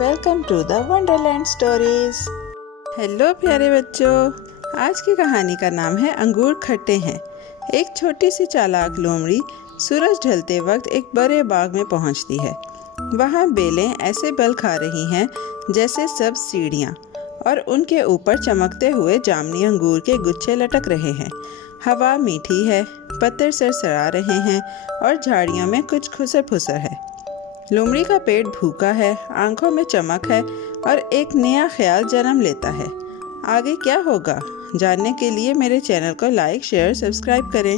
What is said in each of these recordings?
Welcome to the wonderland stories. Hello प्यारे बच्चों, आज की कहानी का नाम है अंगूर खट्टे हैं। एक छोटी सी चालाक लोमड़ी सूरज ढलते वक्त एक बड़े बाग में पहुंचती है। वहां बेलें ऐसे बल खा रही हैं जैसे सब सीढ़ियां, और उनके ऊपर चमकते हुए जामुनी अंगूर के गुच्छे लटक रहे हैं। हवा मीठी है, पत्ते सरसरा रहे हैं और झाड़ियों में कुछ खुसर फुसर है। लोमड़ी का पेट भूखा है, आंखों में चमक है और एक नया ख्याल जन्म लेता है। आगे क्या होगा जानने के लिए मेरे चैनल को लाइक, शेयर, सब्सक्राइब करें।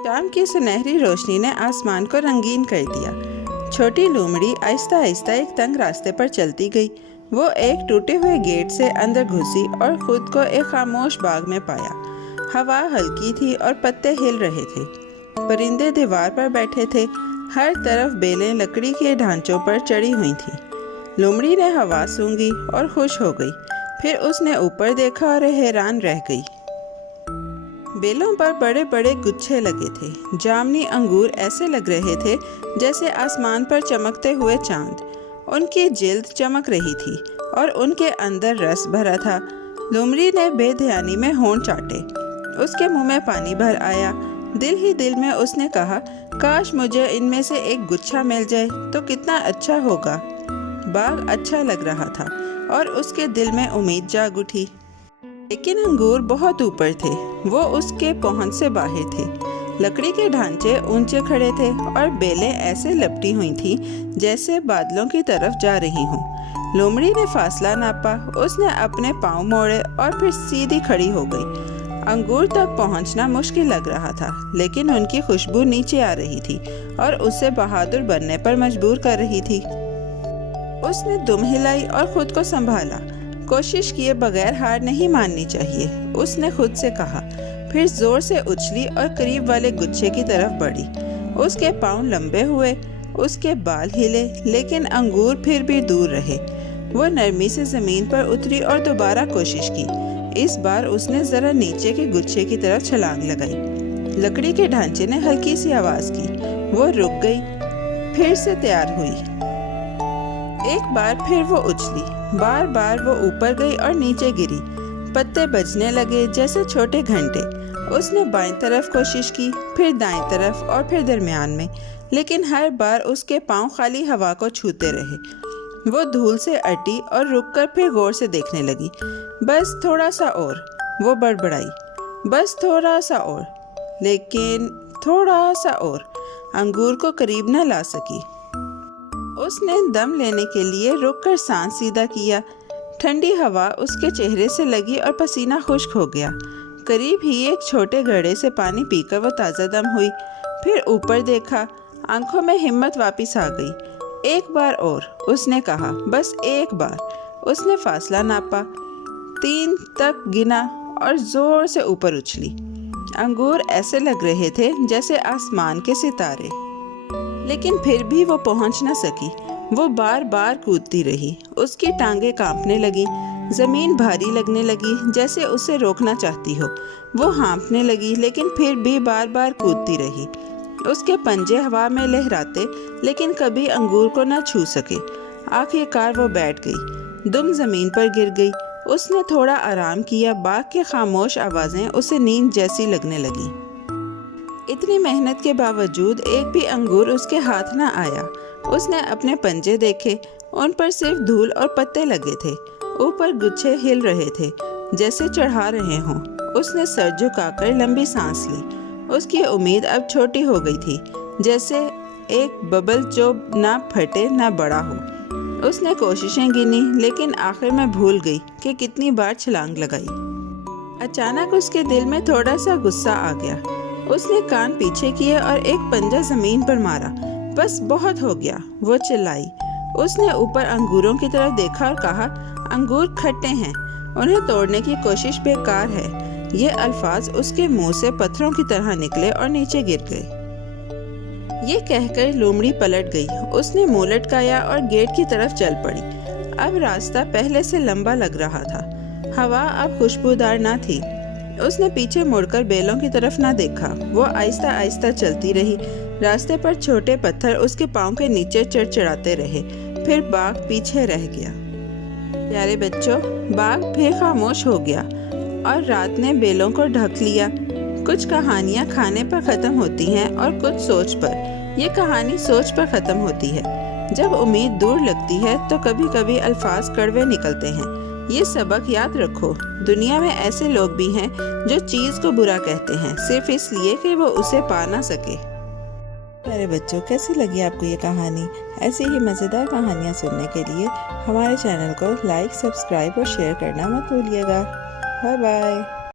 शाम की सुनहरी रोशनी ने आसमान को रंगीन कर दिया। छोटी लोमड़ी आहिस्ता आहिस्ता एक तंग रास्ते पर चलती गई। वो एक टूटे हुए गेट से अंदर घुसी और खुद को एक खामोश बाग में पाया। हवा हल्की थी और पत्ते हिल रहे थे। परिंदे दीवार पर बैठे थे। हर तरफ बेलें लकड़ी के ढांचों पर चढ़ी हुई थीं। लोमड़ी ने हवा सूंघी और खुश हो गई। फिर उसने ऊपर देखा और हैरान रह गई। बेलों पर बड़े बड़े गुच्छे लगे थे। जामुनी अंगूर ऐसे लग रहे थे जैसे आसमान पर चमकते हुए चांद। उनकी जिल्द चमक रही थी और उनके अंदर रस भरा था। लोमड़ी ने बेध्यानी में होंठ चाटे। उसके मुंह में पानी भर आया। दिल ही दिल में उसने कहा, काश मुझे इनमें से एक गुच्छा मिल जाए तो कितना अच्छा होगा। बाग अच्छा लग रहा था और उसके दिल में उम्मीद जाग उठी। लेकिन अंगूर बहुत ऊपर थे, वो उसके पहुंच से बाहर थे। लकड़ी के ढांचे ऊंचे खड़े थे और बेलें ऐसे लपटी हुई थीं जैसे बादलों की तरफ जा रही हों। लोमड़ी ने फासला नापा। उसने अपने पाँव मोड़े और फिर सीधी खड़ी हो गई। अंगूर तक पहुंचना मुश्किल लग रहा था, लेकिन उनकी खुशबू नीचे आ रही थी और उसे बहादुर बनने पर मजबूर कर रही थी। उसने दुम हिलाई और खुद को संभाला। कोशिश किए बगैर हार नहीं माननी चाहिए, उसने खुद से कहा। फिर जोर से उछली और करीब वाले गुच्छे की तरफ बढ़ी। उसके पाँव लंबे हुए, उसके बाल हिले, लेकिन अंगूर फिर भी दूर रहे। वो नरमी से जमीन पर उतरी और दोबारा कोशिश की। इस बार उसने जरा नीचे के गुच्छे की तरफ छलांग लगाई। लकड़ी के ढांचे ने हल्की सी आवाज की। वो रुक गई, फिर से तैयार हुई। एक बार फिर वो उछली। बार बार वो ऊपर गई और नीचे गिरी। पत्ते बजने लगे जैसे छोटे घंटे। उसने बाईं तरफ कोशिश की, फिर दाईं तरफ और फिर दरमियान में, लेकिन हर बार उसके पांव खाली हवा को छूते रहे। वो धूल से अटी और रुककर फिर गौर से देखने लगी। बस थोड़ा सा और, वो बड़बड़ाई। बस थोड़ा सा और, लेकिन थोड़ा सा और। अंगूर को करीब न ला सकी। उसने दम लेने के लिए रुककर सांस सीधा किया। ठंडी हवा उसके चेहरे से लगी और पसीना खुश्क हो गया। करीब ही एक छोटे घड़े से पानी पीकर वो ताज़ा दम हुई। फिर ऊपर देखा। आंखों में हिम्मत वापस आ गई। एक बार और, उसने कहा, बस एक बार। उसने फासला नापा, 3 तक गिना और जोर से ऊपर उछली। अंगूर ऐसे लग रहे थे जैसे आसमान के सितारे, लेकिन फिर भी वो पहुंच न सकी। वो बार बार कूदती रही। उसकी टांगें कांपने लगी। जमीन भारी लगने लगी जैसे उसे रोकना चाहती हो। वो हाँफने लगी, लेकिन फिर भी बार बार कूदती रही। उसके पंजे हवा में लहराते, लेकिन कभी अंगूर को न छू सके। आखिरकार वो बैठ गई, दुम जमीन पर गिर गई। उसने थोड़ा आराम किया। बाग की खामोश आवाज़ें उसे नींद जैसी लगने लगी। इतनी मेहनत के बावजूद एक भी अंगूर उसके हाथ न आया। उसने अपने पंजे देखे, उन पर सिर्फ धूल और पत्ते लगे थे। ऊपर गुच्छे हिल रहे थे जैसे चढ़ा रहे हों। उसने सर झुकाकर लंबी सांस ली। उसकी उम्मीद अब छोटी हो गई थी, जैसे एक बबल जो ना फटे ना बड़ा हो। उसने कोशिशें गिनी, लेकिन आखिर में भूल गई कि कितनी बार छलांग लगाई। अचानक उसके दिल में थोड़ा सा गुस्सा आ गया। उसने कान पीछे किए और एक पंजा जमीन पर मारा। बस बहुत हो गया, वो चिल्लाई। उसने ऊपर अंगूरों की तरफ देखा और कहा, अंगूर खट्टे हैं, उन्हें तोड़ने की कोशिश बेकार है। ये अल्फाज उसके मुंह से पत्थरों की तरह निकले और नीचे गिर गए। ये कहकर लोमड़ी पलट गई। उसने मुंह लटकाया और गेट की तरफ चल पड़ी। अब रास्ता पहले से लंबा लग रहा था। हवा अब खुशबूदार न थी। उसने पीछे मुड़कर बेलों की तरफ न देखा। वो आहिस्ता आहिस्ता चलती रही। रास्ते पर छोटे पत्थर उसके पाँव के नीचे चढ़चढ़ाते रहे। پھر باغ پیچھے رہ گیا۔ پیارے بچوں، باغ پھر خاموش ہو گیا اور رات نے بیلوں کو ڈھک لیا۔ کچھ کہانیاں کھانے پر ختم ہوتی ہیں اور کچھ سوچ پر۔ یہ کہانی سوچ پر ختم ہوتی ہے۔ جب امید دور لگتی ہے تو کبھی کبھی الفاظ کڑوے نکلتے ہیں۔ یہ سبق یاد رکھو، دنیا میں ایسے لوگ بھی ہیں جو چیز کو برا کہتے ہیں صرف اس لیے کہ وہ اسے پا نہ سکے۔ میرے بچوں، کیسی لگی آپ کو یہ کہانی؟ ایسی ہی مزیدار کہانیاں سننے کے لیے ہمارے چینل کو لائک، سبسکرائب اور شیئر کرنا مت بھولیے گا۔ Bye bye.